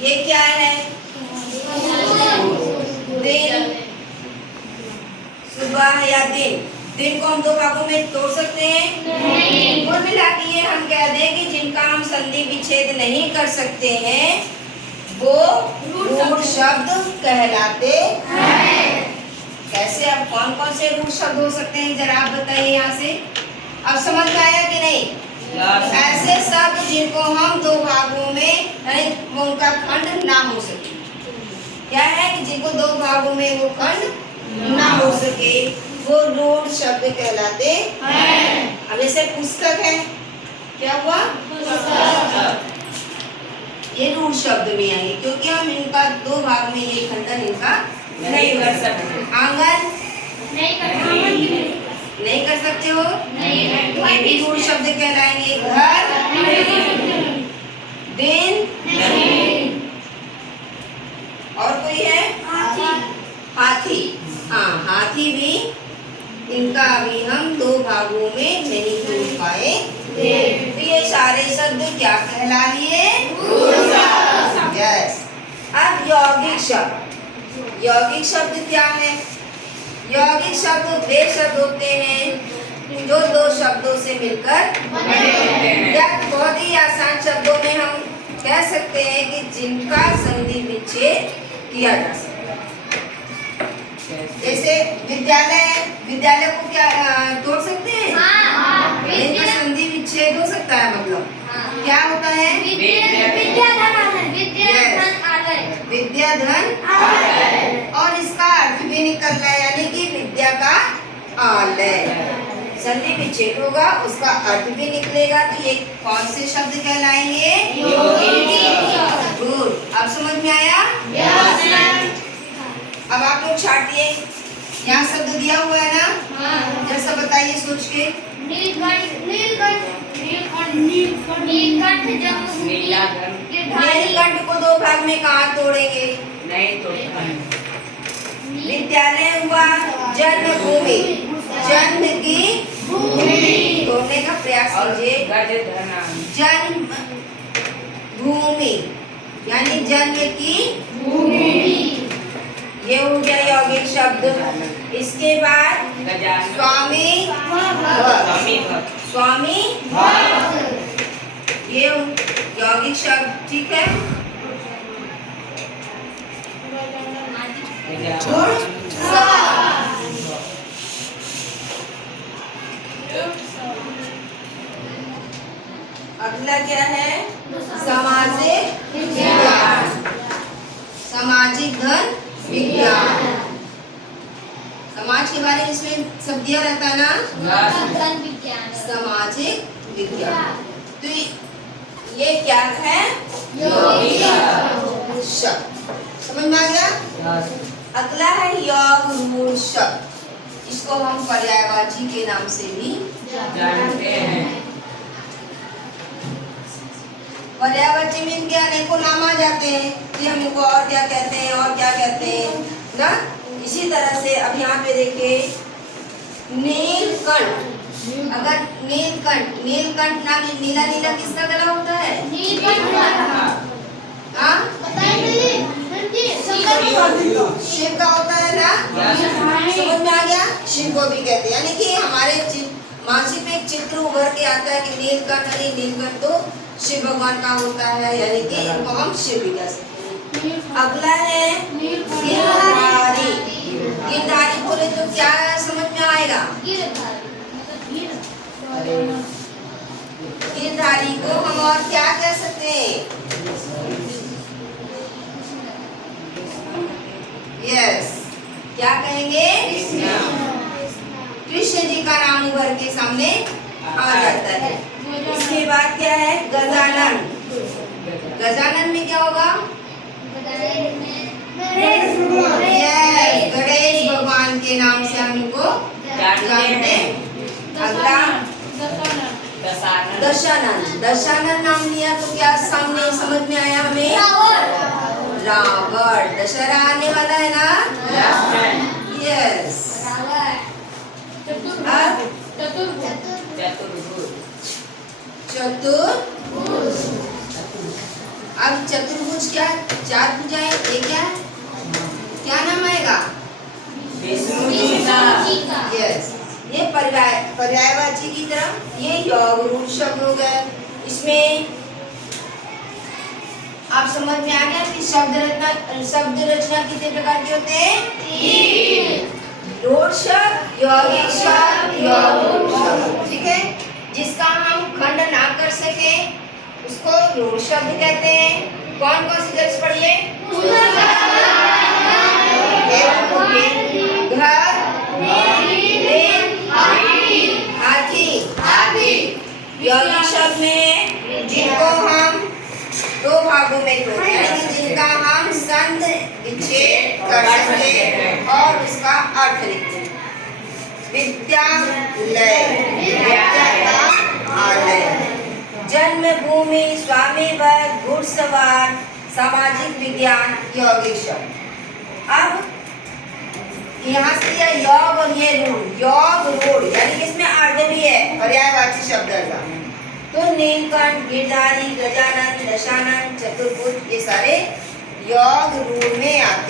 ये क्या है? दिन। सुबह या दिन। दिन को हम दो भागों में तोड़ सकते हैं? नहीं। कुल मिला के ये हम कह दें कि जिनका हम संधि विच्छेद नहीं कर सकते हैं वो रूढ़ शब्द कहलाते हैं। कैसे? अब कौन कौन से रूढ़ शब्द हो सकते हैं जरा आप बताइए यहाँ से। अब समझ में आया कि नहीं? ऐसे शब्द जिनको हम दो भागों में उनका खंड ना हो सके। क्या है कि जिनको दो भागों में वो खंड ना हो सके वो रूढ़ शब्द कहलाते हैं। अब जैसे पुस्तक है, क्या हुआ? ये रूढ़ शब्द में आएंगे क्योंकि हम इनका दो भाग में ये खंडन इनका नहीं कर सकते। आंगन नहीं कर सकते हो, ये भी रूढ़ शब्द कहलाएंगे। घर, दिन, और कोई है? हाथी। हाँ, हाथी भी इनका अभी हम दो भागों में नहीं तोड़ पाए। तो ये सारे शब्द क्या कहला लिए? यस। अब यौगिक शब्द। यौगिक शब्द क्या है? यौगिक शब्द वे शब्द होते हैं जो दो शब्दों से मिलकर बने होते हैं। या बहुत ही आसान शब्दों में हम कह सकते हैं कि जिनका संधि विच्छेद किया जा सकता है। जैसे विद्यालय, विद्यालय को क्या तोड़ सकते हैं? इनका संधि विच्छेद हो सकता है। मतलब क्या होता है? विद्या धन और इसका अर्थ भी निकल रहा है, यानी कि विद्या का आलय। संधि विच्छेद होगा, उसका अर्थ भी निकलेगा, तो ये कौन से शब्द कहलाएंगे? गुड। अब समझ में आया? अब आप लोग छाटिए, यहाँ शब्द दिया हुआ है ना, जैसा बताइए सोच के। नीलकंठ को दो भाग में कहाँ तोड़ेंगे? नहीं तोड़ेंगे। विद्यालय हुआ जन्मभूमि, जन्म की भूमि, तोड़ने का प्रयास कीजिए। जन्म भूमि यानी जन्म की भूमि, ये हो गया यौगिक शब्द। इसके बाद स्वामी, स्वामी ये यौगिक शब्द, ठीक है। अगला क्या है? सामाजिक विज्ञान। सामाजिक धन विज्ञान। समाज के बारे में इसमें सब दिया रहता है ना। सामाजिक विज्ञान। तो ये क्या है? यौगिक शब्द। समझ में आ गया? अगला है योग रूढ़ शब्द। इसको हम पर्यायवाची के नाम से भी जानते हैं। पर्यायवाची में इनके अनेकों नाम आ जाते हैं कि हम इनको और क्या कहते हैं और क्या कहते हैं ना। इसी तरह से अब यहाँ पे देखिए नीलकंठ। अगर नीलकंठ, नीलकंठ नाम नीला नीला किसका गला होता है? शिव का होता है ना। समझ में आ गया? शिव को भी कहते हैं, यानी कि हमारे मानसिक में एक चित्र उभर के आता है कि नीलकंठ, अरे नीलकंठ तो शिव भगवान का होता है, यानी कि इनको हम शिव भी कह सकते हैं। अगला है गिरधारी। गिरधारी बोले तो क्या समझ में आएगा? गिरधारी को हम और क्या कह सकते हैं? यस, क्या कहेंगे? कृष्ण जी का नाम उभर के सामने आ जाता है। इसके बाद क्या है? गजानन। गजानन में क्या होगा? गणेश भगवान के नाम से हम इनको जानते हैं। अगला दशानन। दशानन नाम लिया तो क्या सामने समझ में आया हमें? रावण। दशहरा आने वाला है ना। यस। चतुर्भुज। अब चतुर्भुज क्या, चार भुजाएं, ये क्या है, क्या नाम आएगा? यस, ये पर्यायवाची की तरह ये योग रूढ़ शब्द हो गए। इसमें आप समझ में आ गया कि शब्द रचना कितने प्रकार के होते हैं? तीन। रूढ़ शब्द, यौगिक शब्द, योग रूढ़ शब्द, ठीक है। जिसका हम खंड ना कर सके उसको रूढ़ शब्द कहते हैं। कौन कौन सी दर्ज पढ़िए? घर, हाथी। यौगिक शब्द में जिनको हम दो भागों में तोड़ते हैं, जिनका हम संध विच्छेद कर सकते और उसका अर्थ लिखते हैं। विद्यालय, विद्या का आलय, जन्मभूमि, स्वामीपद, घुड़सवार, सामाजिक विज्ञान, यौगिक शब्द। अब यहाँ से यह योग और ये रूढ़, योग रूढ़ यानी कि इसमें अर्थ भी है, पर्यायवाची शब्द का। तो नीलकंठ, गिरधारी, गजानन, दशानन, चतुर्भुज ये सारे योग रूढ़ में आते हैं।